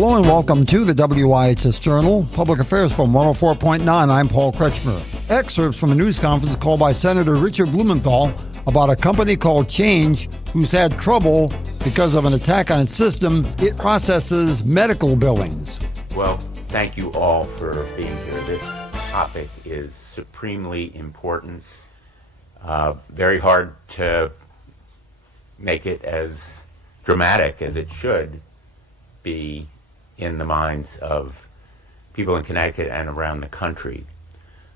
Hello and welcome to the WIHS Journal, Public Affairs from 104.9. I'm Paul Kretschmer. Excerpts from a news conference called by Senator Richard Blumenthal about a company called Change who's had trouble because of an attack on its system. It processes medical billings. Well, thank you all for being here. This topic is supremely important. Very hard to make it as dramatic as it should be in the minds of people in Connecticut and around the country.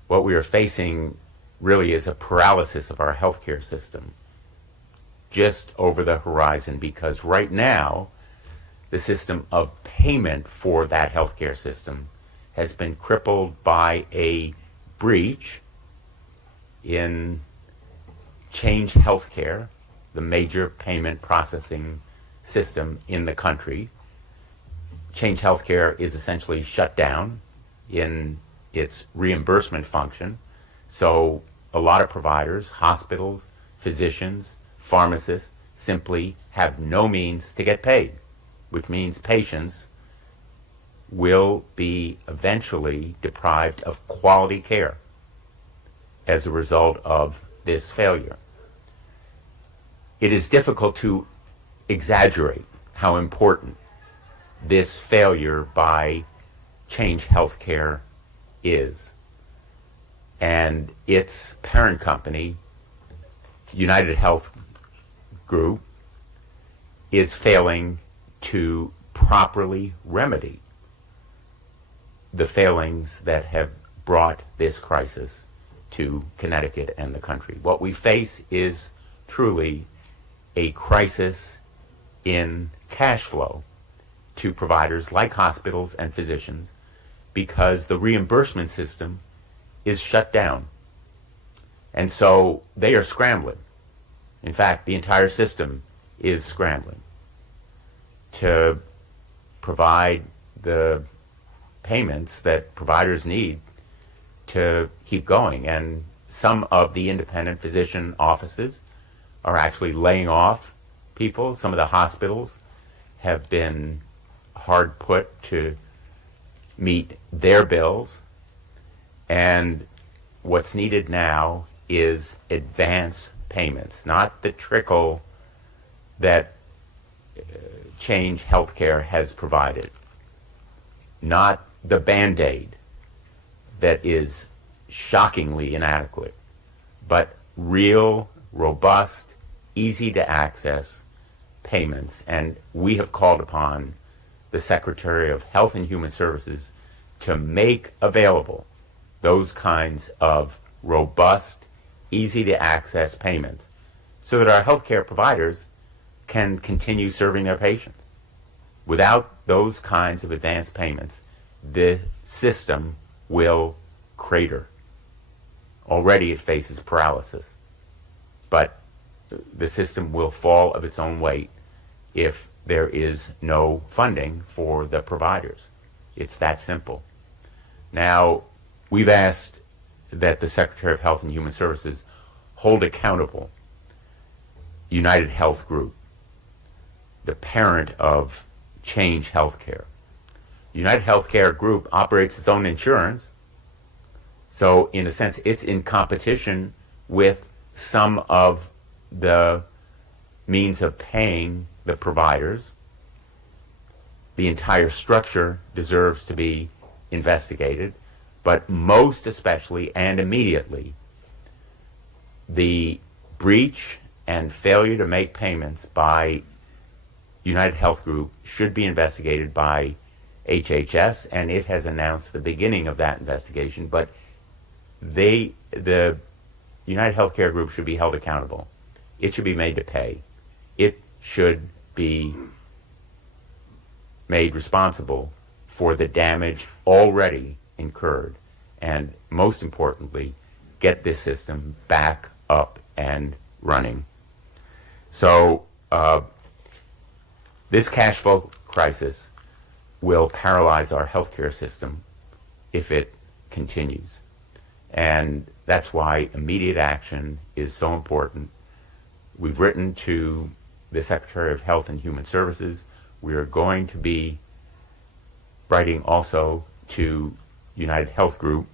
What we are facing really is a paralysis of our healthcare system just over the horizon, because right now the system of payment for that healthcare system has been crippled by a breach in Change Healthcare, the major payment processing system in the country. Change Healthcare is essentially shut down in its reimbursement function. So a lot of providers, hospitals, physicians, pharmacists simply have no means to get paid, which means patients will be eventually deprived of quality care as a result of this failure. It is difficult to exaggerate how important this failure by Change Healthcare is. And its parent company, United Health Group, is failing to properly remedy the failings that have brought this crisis to Connecticut and the country. What we face is truly a crisis in cash flow to providers like hospitals and physicians, because the reimbursement system is shut down. And so they are scrambling. In fact, the entire system is scrambling to provide the payments that providers need to keep going. And some of the independent physician offices are actually laying off people. Some of the hospitals have been hard put to meet their bills. And what's needed now is advance payments, not the trickle that Change Healthcare has provided, not the Band-Aid that is shockingly inadequate, but real, robust, easy to access payments. And we have called upon the Secretary of Health and Human Services to make available those kinds of robust, easy to access payments so that our healthcare providers can continue serving their patients. Without those kinds of advanced payments, the system will crater. Already it faces paralysis, but the system will fall of its own weight if there is no funding for the providers. It's that simple. Now, we've asked that the Secretary of Health and Human Services hold accountable United Health Group, the parent of Change Healthcare. United Healthcare Group operates its own insurance, so in a sense it's in competition with some of the means of paying the providers. The entire structure deserves to be investigated, but most especially and immediately, the breach and failure to make payments by United Health Group should be investigated by HHS, and it has announced the beginning of that investigation, but the United Healthcare Group should be held accountable. It should be made to pay. It should be made responsible for the damage already incurred, and most importantly, get this system back up and running. So this cash flow crisis will paralyze our healthcare system if it continues. And that's why immediate action is so important. We've written to the Secretary of Health and Human Services. We are going to be writing also to United Health Group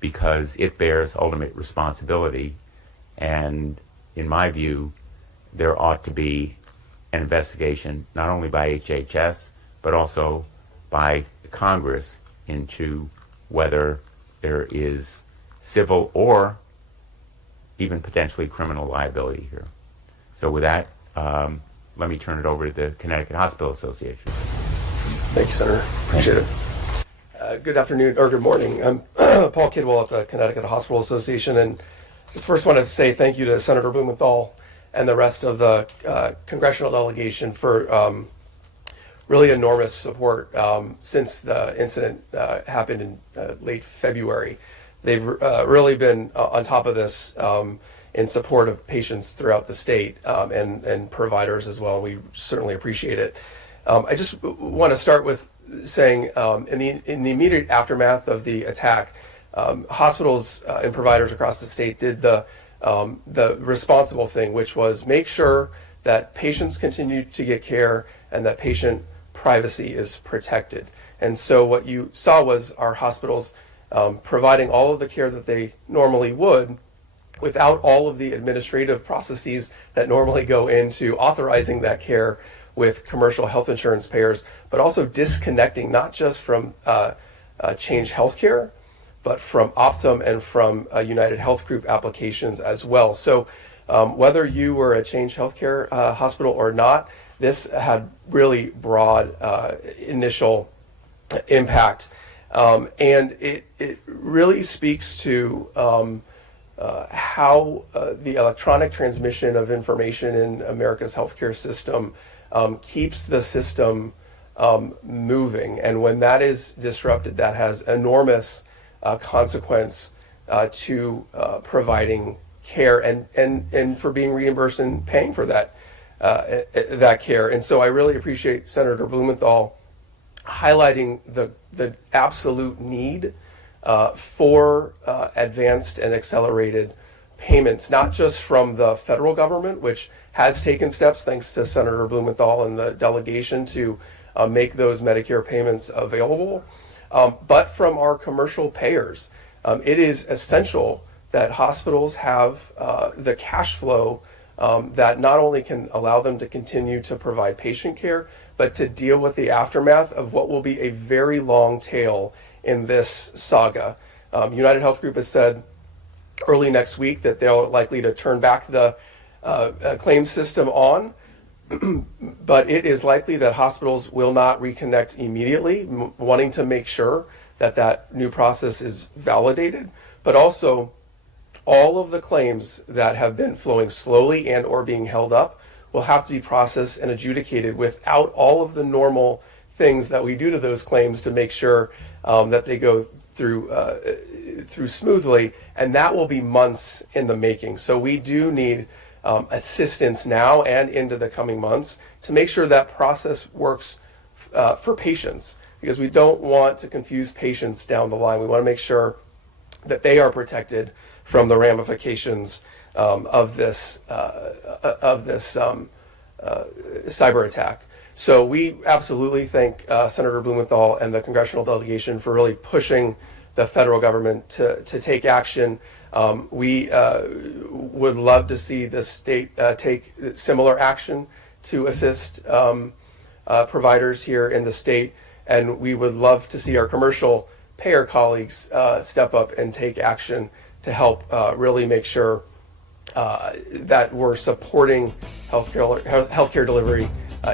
because it bears ultimate responsibility. And in my view, there ought to be an investigation not only by HHS, but also by Congress into whether there is civil or even potentially criminal liability here. So with that, let me turn it over to the Connecticut Hospital Association. Thank you, Senator. Appreciate it. Good afternoon, or good morning. I'm Paul Kidwell at the Connecticut Hospital Association, and just first want to say thank you to Senator Blumenthal and the rest of the congressional delegation for really enormous support since the incident happened in late February. They've really been on top of this in support of patients throughout the state and providers as well. We certainly appreciate it. I just want to start with saying in the immediate aftermath of the attack, hospitals and providers across the state did the responsible thing, which was make sure that patients continue to get care and that patient privacy is protected. And so what you saw was our hospitals providing all of the care that they normally would without all of the administrative processes that normally go into authorizing that care with commercial health insurance payers, but also disconnecting not just from Change Healthcare, but from Optum and from United Health Group applications as well. So whether you were a Change Healthcare hospital or not, this had really broad initial impact. And it really speaks to how the electronic transmission of information in America's healthcare system keeps the system moving. And when that is disrupted, that has enormous consequence to providing care and for being reimbursed and paying for that care. And so I really appreciate Senator Blumenthal highlighting the absolute need for advanced and accelerated payments, not just from the federal government, which has taken steps, thanks to Senator Blumenthal and the delegation, to make those Medicare payments available, but from our commercial payers. It is essential that hospitals have the cash flow that not only can allow them to continue to provide patient care, but to deal with the aftermath of what will be a very long tail in this saga. United Health Group has said early next week that they're likely to turn back the claim system on, but it is likely that hospitals will not reconnect immediately, wanting to make sure that that new process is validated, but also all of the claims that have been flowing slowly and or being held up will have to be processed and adjudicated without all of the normal things that we do to those claims to make sure that they go through smoothly, and that will be months in the making. So we do need assistance now and into the coming months to make sure that process works for patients, because we don't want to confuse patients down the line. We want to make sure that they are protected from the ramifications of this cyber attack. So we absolutely thank Senator Blumenthal and the congressional delegation for really pushing the federal government to take action. We would love to see the state take similar action to assist providers here in the state, and we would love to see our commercial payer colleagues step up and take action to help really make sure that we're supporting healthcare delivery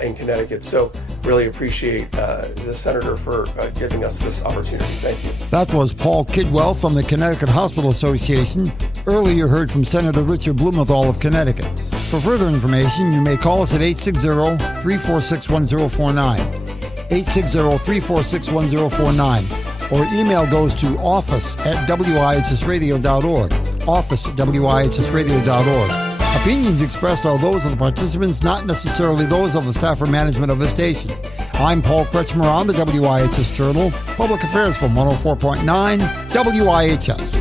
in Connecticut. So really appreciate the Senator for giving us this opportunity. Thank you. That was Paul Kidwell from the Connecticut Hospital Association. Earlier you heard from Senator Richard Blumenthal of Connecticut. For further information, you may call us at 860-346-1049, 860-346-1049, or email goes to office@wihsradio.org, office@wihsradio.org. Opinions expressed are those of the participants, not necessarily those of the staff or management of the station. I'm Paul Kretschmer on the WIHS Journal, Public Affairs from 104.9 WIHS.